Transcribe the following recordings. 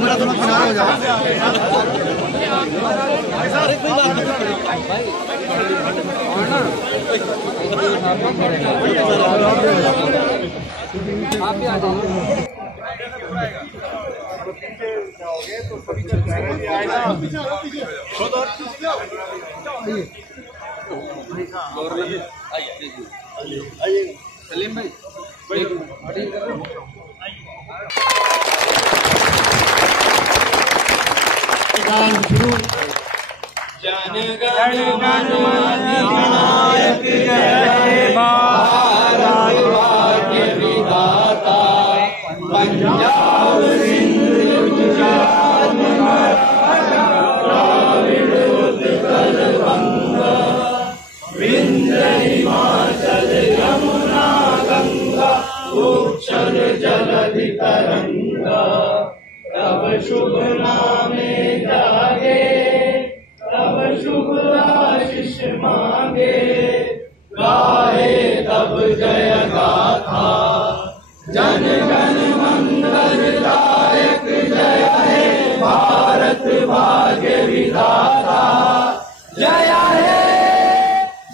मेरा थोड़ा किनारा हो जाए। आप भी आ जाओ। सलीम भाई जन गण मन अधिनायक जय भारत भाग्य विधाता पंजाब सिंध गुजरात मराठा द्राविड़ उत्कल बंगा विंध्य हिमाचल यमुना गंगा उच्चल जलधि तरंगा तब शुभ नामे जागे तब शुभ आशीष मांगे गाए तब जय गाथा जन गण मंगल दायक जय हे भारत भाग्य विधाता जय हे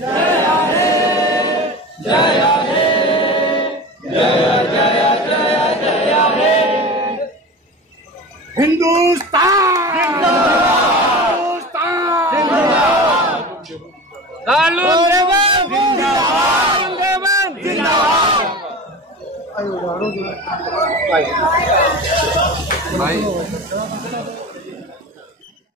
जय हे जय हे जय जय जय जय हे हिंदुस्तान भाई